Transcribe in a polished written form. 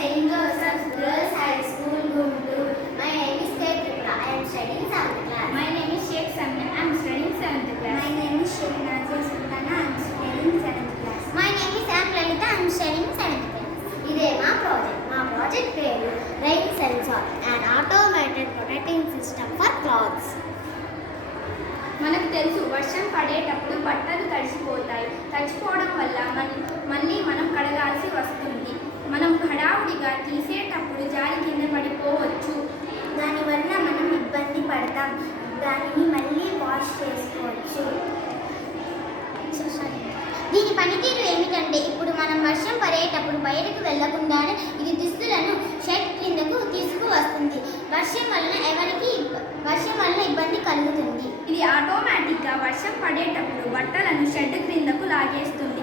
St. Joseph's Girls High School, Guntur. My name is K. Tripura. I am studying 7th class. My name is Sheikh Samia. I am studying 7th class. My name is Sheikh Nazia Sultana. I am studying 7th class. My name is Am Lalita. I am studying 7th class. ఇదే మా project పేరు rain sensor and automated protecting system for clothes. మనకు తెలుసు వర్షం పడేటప్పుడు బట్టలు తడిసిపోతాయి. తడిసిపోవడం వల్ల మళ్ళీ మనం కడగాల్సి వస్తుంది. మనం హడావుడిగా తీసేటప్పుడు జారి కింద పడిపోవచ్చు. దానివల్ల మనం ఇబ్బంది పడతాం. దానిని మళ్ళీ వాష్ చేసుకోవచ్చు. దీని పనితీరు ఏమిటంటే ఇప్పుడు మనం వర్షం పడేటప్పుడు బయటకు వెళ్లకుండానే ఇది దుస్తులను షెడ్ కిందకు తీసుకువస్తుంది. వర్షం వలన ఇబ్బంది కలుగుతుంది. ఇది ఆటోమేటిక్గా వర్షం పడేటప్పుడు బట్టలను షెడ్ క్రిందకు లాగేస్తుంది.